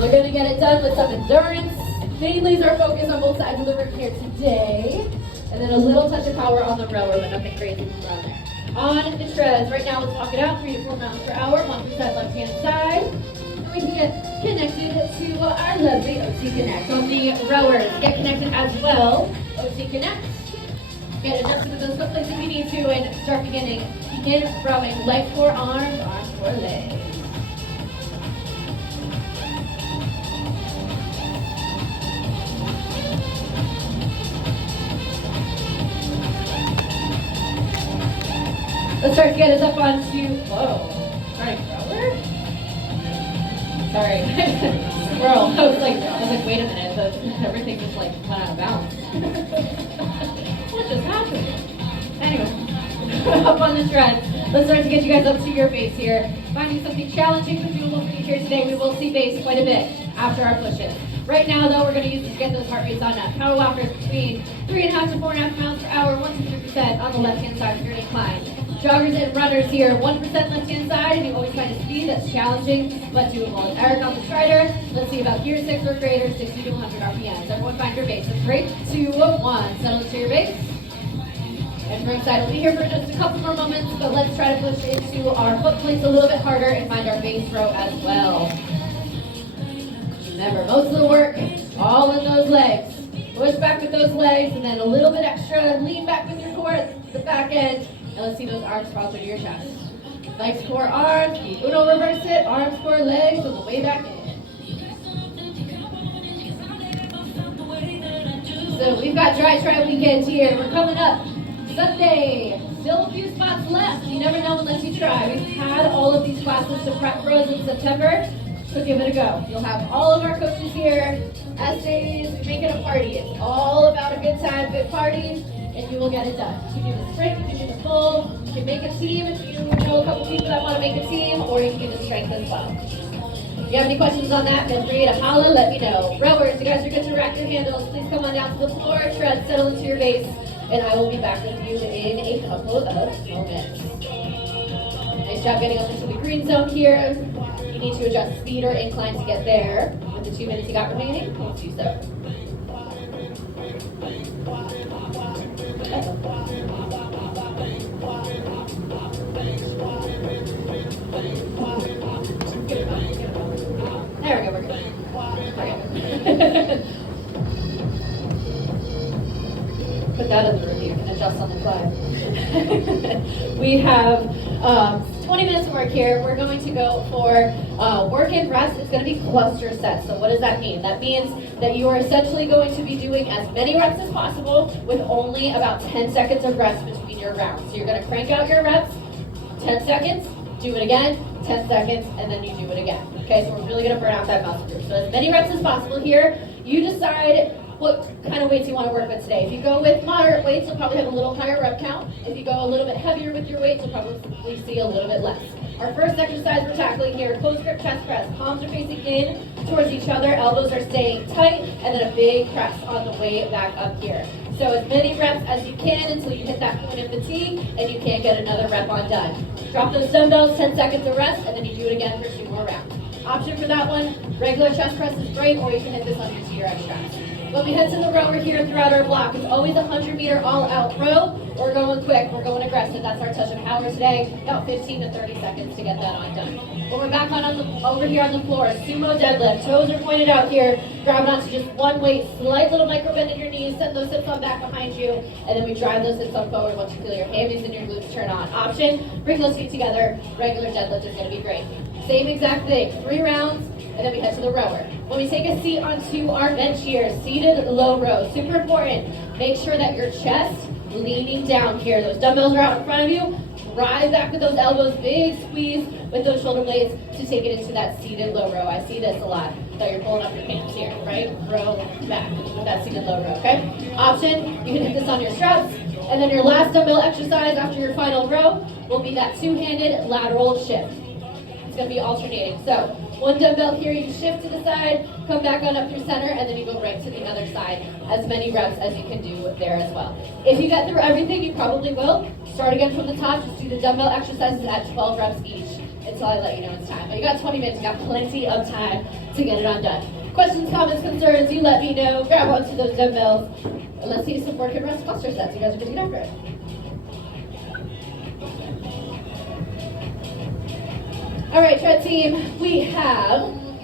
We're going to get it done with some endurance. Mainly is our focus on both sides of the ring here today. And then a little touch of power on the rower, but nothing crazy around there. On the treads, right now let's walk it out, 3 to 4 miles per hour, 1% left-hand side. And we can get connected to our lovely OT Connect. On the rowers, get connected as well. OT Connect. Get adjusted to those foot plates if you need to, and start begin rowing legs for arms, arms for legs. Let's start to get us up onto, sorry, rower? Sorry, squirrel. I was like, wait a minute, everything just like went out of balance. What just happened? Anyway, up on the treads. Let's start to get you guys up to your base here. Finding something challenging but doable for you here today. We will see base quite a bit after our pushes. Right now, though, we're going to use this to get those heart rates on up. Power walkers between 3.5 to 4.5 miles per hour, 1 to 3% on the left-hand side of your incline. Joggers and runners here, 1% left-hand side, and you always find a speed that's challenging but doable. Eric on the strider, let's see about gear 6 or greater, 60 to 100 RPMs. Everyone find your base. 3, 2, 1. Settle into your base. And ringside will be here for just a couple more moments, but let's try to push into our foot plates a little bit harder and find our base row as well. Remember, most of the work, all in those legs. Push back with those legs, and then a little bit extra. Lean back with your core at the back end. And let's see those arms cross under your chest. Legs, core, arms. Uno, reverse it. Arms, core, legs, on the way back in. So we've got dry try weekend here. We're coming up Sunday. Still a few spots left. You never know unless you try. We've had all of these classes to prep pros in September. So give it a go. You'll have all of our coaches here. Essays, we make it a party. It's all about a good time, good party, and you will get it done. You can do the sprint, you can do the full, you can make a team if you know a couple people that want to make a team, or you can do the strength as well. If you have any questions on that, feel free to holla, let me know. Rowers, you guys are good to rack your handles. Please come on down to the floor, tread, settle into your base, and I will be back with you in a couple of moments. Nice job getting up into the green zone here. You need to adjust speed or incline to get there. With the 2 minutes you got remaining, please do so. There we go, we're good. Put that in the review and adjust on the fly. We have 20 minutes of work here. We're going to go for work and rest. It's going to be cluster sets. So what does that mean? That means that you are essentially going to be doing as many reps as possible with only about 10 seconds of rest between your rounds. So you're going to crank out your reps, 10 seconds, do it again, 10 seconds, and then you do it again. Okay, so we're really going to burn out that muscle group. So as many reps as possible here. You decide what kind of weights you want to work with today. If you go with moderate weights, you'll probably have a little higher rep count. If you go a little bit heavier with your weights, you'll probably see a little bit less. Our first exercise we're tackling here, close grip chest press. Palms are facing in towards each other, elbows are staying tight, and then a big press on the way back up here. So as many reps as you can until you hit that point of fatigue and you can't get another rep on done. Drop those dumbbells, 10 seconds of rest, and then you do it again for 2 more rounds. Option for that one, regular chest press is great, or you can hit this on your TRX straps. When we head to the rower here throughout our block, it's always a 100-meter all-out row. We're going quick, we're going aggressive. That's our touch of power today. About 15 to 30 seconds to get that on done. When we're back over here on the floor, sumo deadlift. Toes are pointed out here. Grab it onto just one weight. Slight little micro bend in your knees. Send those hips on back behind you. And then we drive those hips on forward once you feel your hammies and your glutes turn on. Option, bring those feet together. Regular deadlift is going to be great. Same exact thing. 3 rounds. And then we head to the rower. When we take a seat onto our bench here, seated low row, super important. Make sure that your chest leaning down here. Those dumbbells are out in front of you. Drive back with those elbows, big squeeze with those shoulder blades to take it into that seated low row. I see this a lot. So you're pulling up your pants here, right? Row back with that seated low row, okay? Option, you can hit this on your straps. And then your last dumbbell exercise after your final row will be that 2-handed lateral shift. It's going to be alternating. So 1 dumbbell here, you shift to the side, come back on up through center, and then you go right to the other side. As many reps as you can do there as well. If you get through everything, you probably will. Start again from the top. Just do the dumbbell exercises at 12 reps each. until I let you know it's time. But you got 20 minutes, you got plenty of time to get it undone. Questions, comments, concerns, you let me know. Grab onto those dumbbells. And let's see some work and rest cluster sets. You guys are going to get after it. All right, tread team, we have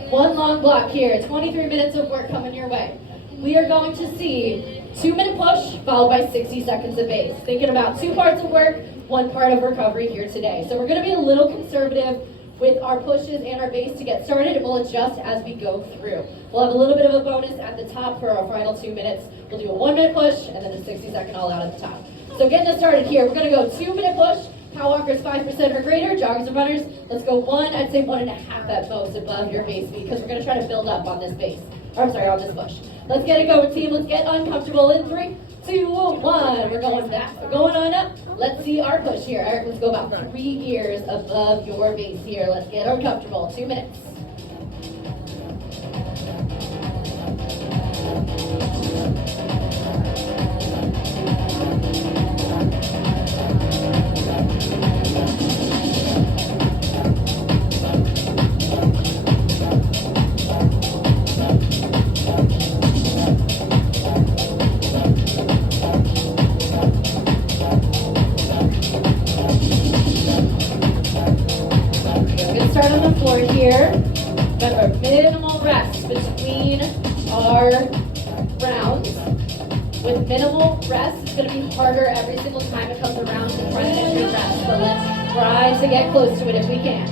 one long block here, 23 minutes of work coming your way. We are going to see 2-minute push followed by 60 seconds of base. Thinking about 2 parts of work, 1 part of recovery here today. So we're going to be a little conservative with our pushes and our base to get started, and we'll adjust as we go through. We'll have a little bit of a bonus at the top for our final 2 minutes. We'll do a 1-minute push and then a 60-second all out at the top. So getting us started here, we're going to go 2-minute push. Power walkers 5% or greater, joggers and runners. Let's go 1, I'd say 1.5 at most above your base speed because we're going to try to build up on this base. Or I'm sorry, on this push. Let's get it going, team. Let's get uncomfortable in 3, 2, 1. We're going back. We're going on up. Let's see our push here. Eric, let's go about 3 gears above your base here. Let's get uncomfortable. 2 minutes. Start on the floor here. Remember, minimal rest between our rounds. With minimal rest, it's going to be harder every single time it comes around to try to enter rest. But let's try to get close to it if we can.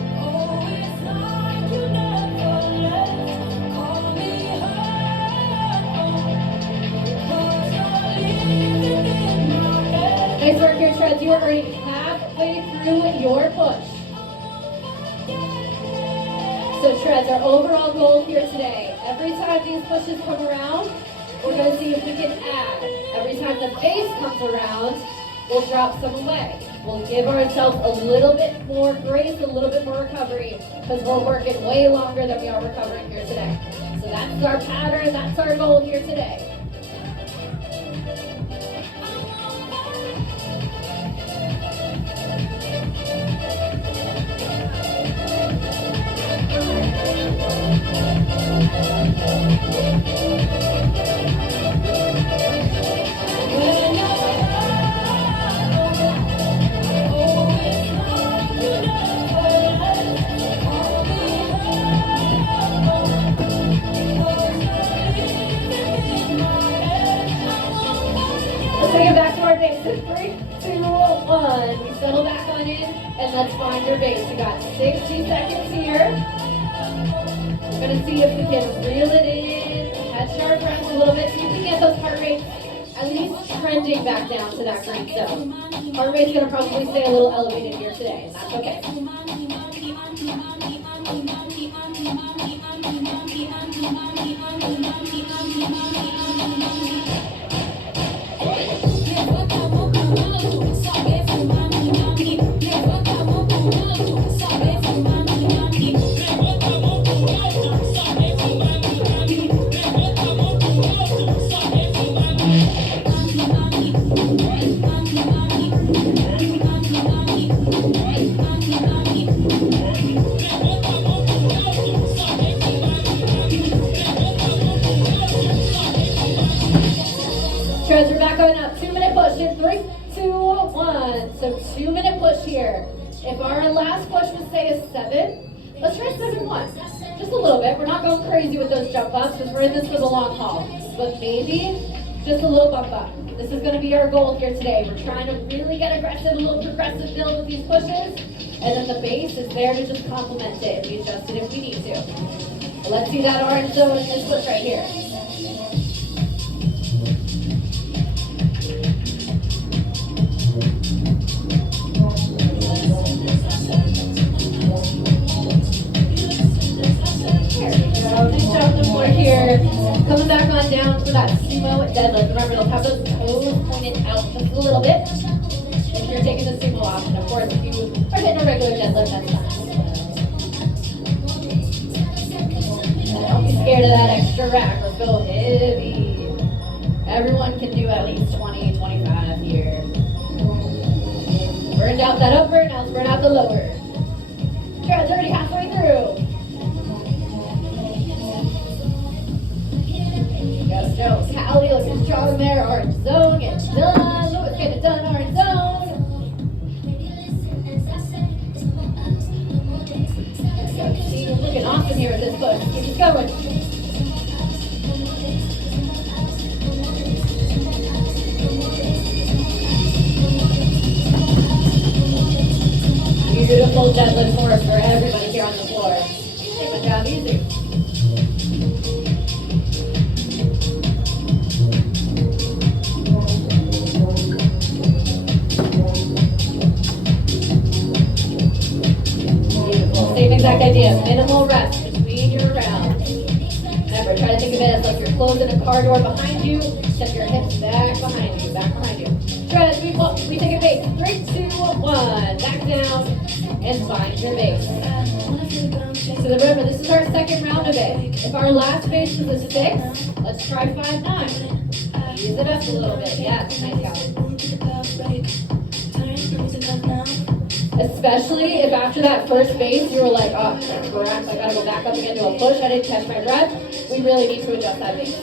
Nice work here, treads. You are already halfway through your push. So treads, our overall goal here today, every time these pushes come around, we're going to see if we can add. Every time the base comes around, we'll drop some away. We'll give ourselves a little bit more grace, a little bit more recovery, because we're working way longer than we are recovering here today. So that's our pattern, that's our goal here today. Bring it back to our base. 3, 2, 1. We settle back on in, and let's find your base. We got 60 seconds here. We're going to see if we can reel it in, catch our breath a little bit, see if we can get those heart rates at least trending back down to that green zone. Heart rate's going to probably stay a little elevated here today, and that's okay. Treads, we're back on up. 2-minute push in 3, 2, 1. So 2-minute push here. If our last push was say a 7, let's try 7-1. Just a little bit. We're not going crazy with those jump ups because we're in this for the long haul. But maybe just a little bump up. This is going to be our goal here today. We're trying to really get aggressive, a little progressive build with these pushes. And then the base is there to just complement it. We adjust it if we need to. But let's see that orange zone in this push right here. Here, coming back on down for that sumo deadlift. Remember, they'll have those toes pointed out just a little bit if you're taking the sumo option. Of course, if you are hitting a regular deadlift, that's fine. And don't be scared of that extra rack. Let's go heavy. Everyone can do at least 20, 25 here. Burned out that upper, now let's burn out the lower. Tread's already halfway through. Go, Callie, looking strong there. Orange zone, get it done. Lewis, get it done, orange zone. See, you're looking awesome here with this push. Keep it going. Beautiful deadlift force for everybody here on the floor. Take my job easy. Beautiful. Same exact idea. Minimal rest between your rounds. Remember, try to think of it as like you're closing a car door behind you. Step your hips back behind you, back behind you. Tread, we take a base. 3, 2, 1. Back down and find your base. So remember, this is our second round of it. If our last base was a 6, let's try 5, 9. Ease it up a little bit. Yes, nice job. Especially if after that first base you were like, oh, correct, I gotta go back up again to a push. I didn't catch my breath. We really need to adjust that base.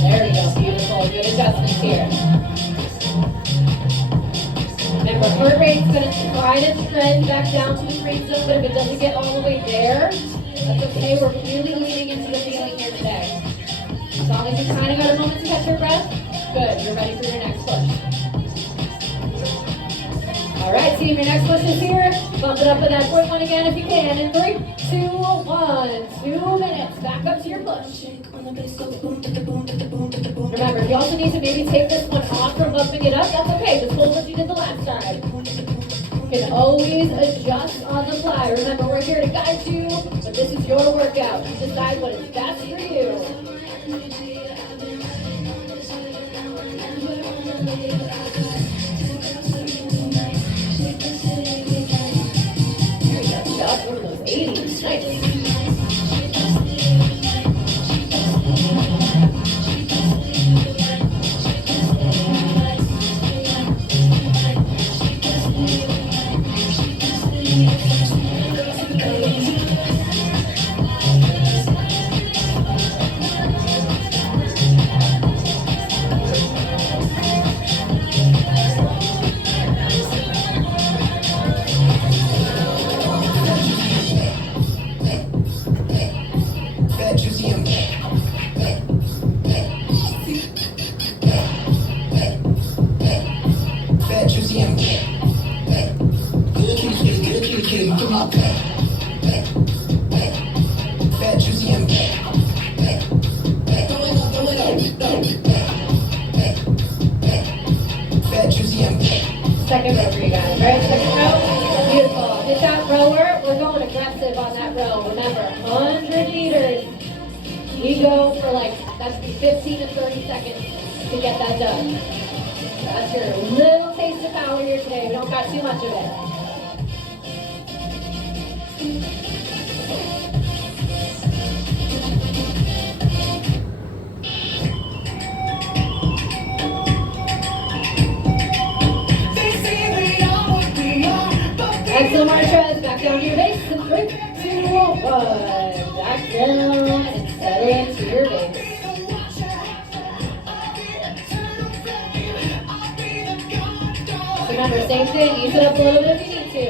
There we go, beautiful, good adjustments here. Remember, heart rate's gonna try to trend back down to the green zone, but if it doesn't get all the way there, that's okay. We're really leaning into the feeling here today. As long as you kind of got a moment to catch your breath, good, you're ready for your next push. All right, team, your next push is here. Bump it up with that quick one again if you can. In 3, 2, 1, 2 minutes. Back up to your push. Remember, if you also need to maybe take this one off from bumping it up, that's okay. Just hold what you did the last time. You can always adjust on the fly. Remember, we're here to guide you, but this is your workout. You decide what is best for you. There you go. Shot over those 80s. Nice. Second row for you guys, right? Second row. Beautiful. Hit that rower. We're going aggressive on that row. Remember, 100 meters. We go for like, that should be 15 to 30 seconds to get that done. That's your little taste of power here today. We don't got too much of it. Excellent, Marcia. Back down to your base. In 3, 2, 1. Back down and settle into your base. Remember, same thing. Ease it up a little bit if you need to.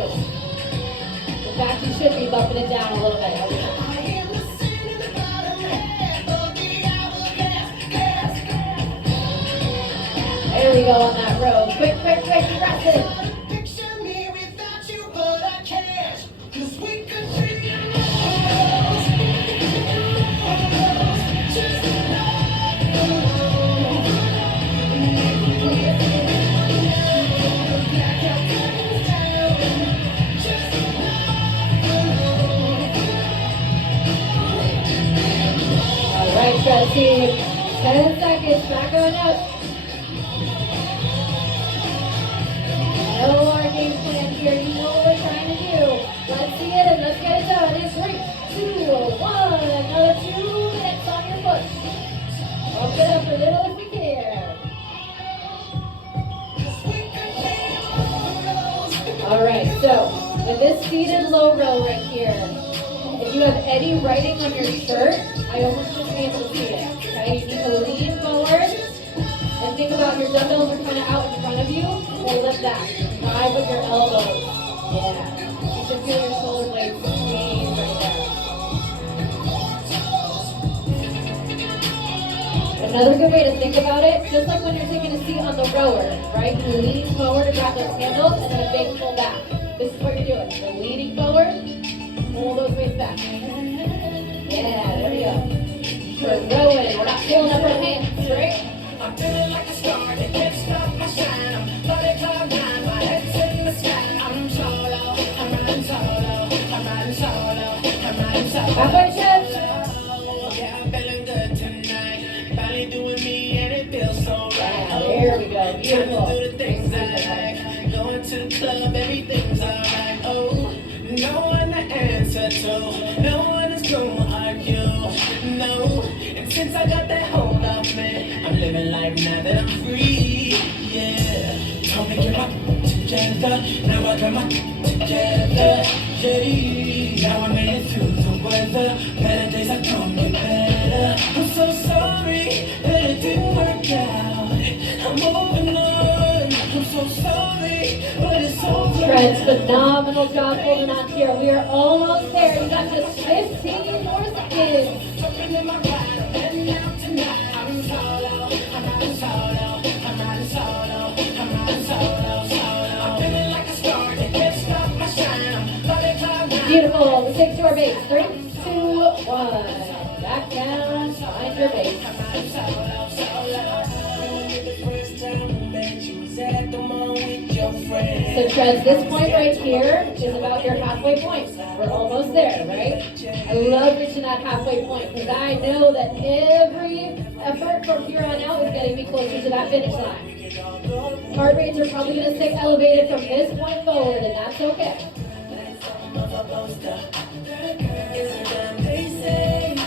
In fact, you should be bumping it down a little bit every time. There we go on that row. Quick, quick, quick, aggressive. Try to see 10 seconds, back on up. No more game plan here, you know what we're trying to do. Let's see it and let's get it done. In 3, 2, 1, another 2 minutes on your push. Bump it up. All right, so with this seated low row right here, if you have any writing on your shirt, I almost should be able to see it. Okay, you need to lean forward and think about your dumbbells are kind of out in front of you. Hold them back. Drive with your elbows. Yeah. You should feel your shoulder blades squeeze right there. Another good way to think about it, just like when you're taking a seat on the rower, right? You lean forward to grab those handles and then a big pull back. This is what you're doing. You're leaning forward, pull those weights back. Yeah, there we go. We're rowing. We're not pulling up our hands, right? I'm feeling like a star, they can't stop my shine. I'm body cloud nine, my head's in the sky. I'm solo, I'm riding solo, I'm riding solo, I'm riding solo. Halfway shift. Yeah, I'm feeling good tonight. Body doing me and it feels so right. Yeah, there we go. Beautiful. Do the things I like. Going to the club, everything's alright. Oh, no one to answer to, no one is gonna argue. No, and since I got that hold of me, I'm living life now that I'm free. Yeah, told me get my together. Now I got my together. Yeah, now I made it through the weather. Better days are gonna get better. I'm so sorry that it didn't work out. I'm moving on. I'm so sorry, but it's over. Trent's phenomenal job holding on here. We are almost there. You got just 15 more seconds. Jumping in my ride, I'm heading out tonight. I'm solo, I'm riding solo, I'm riding solo, I'm riding solo, solo. I'm feeling like a star, they can't stop my shine. I'm body cloud nine. Beautiful. We take to our base. 3, 2, 1. Back down. Find your base. I'm riding solo, solo. The first time I met you was at the mall with your friends. So Trez, this point right here is about your halfway point. We're almost there, right? I love reaching that halfway point because I know that every effort from here on out is getting me closer to that finish line. Heart rates are probably going to stay elevated from this point forward, and that's okay.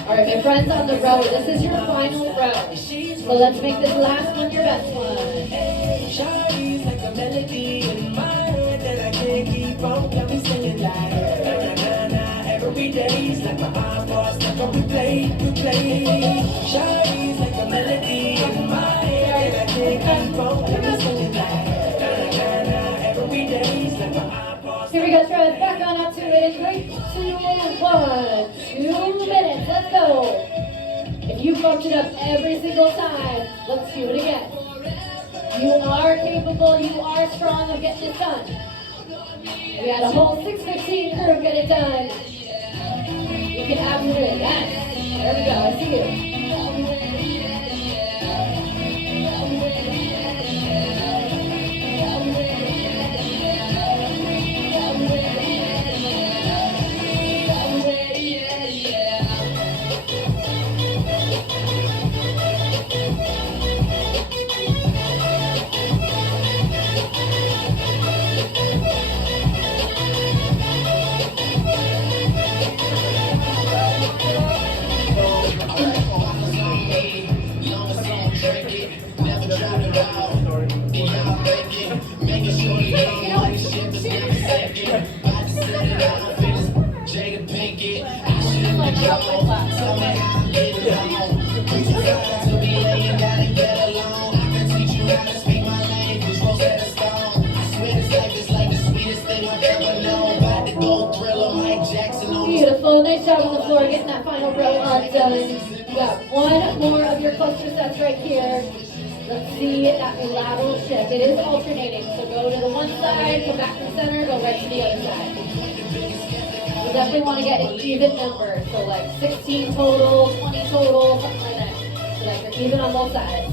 All right, my friends on the row, this is your final row. So let's make this last one your best one. Shawty's like a melody in my head that I can't keep on. Got me singing like na-na-na-na every day. It's like my eyeballs stuck on replay. Shawty's like a melody in my head that I can't keep on. Got me singing like na-na-na-na every day. It's like my eyeballs. Here we go, Trez. Back on up to it in 3, 2, 1. 2 minutes. Let's go. If you bumped it up every single time, let's do it again. You are capable, you are strong of getting it done. We had a whole 6:15 crew get it done. You can absolutely do it. Yes. There we go. I see you. Beautiful. Nice job on the floor getting that final row undone. You got one more of your cluster sets right here. Let's see that lateral shift. It is alternating. So go to the one side, come back to the center, go right to the other side. You definitely want to get an even number. So like 16 total, 20 total, something like that. So that you're even on both sides.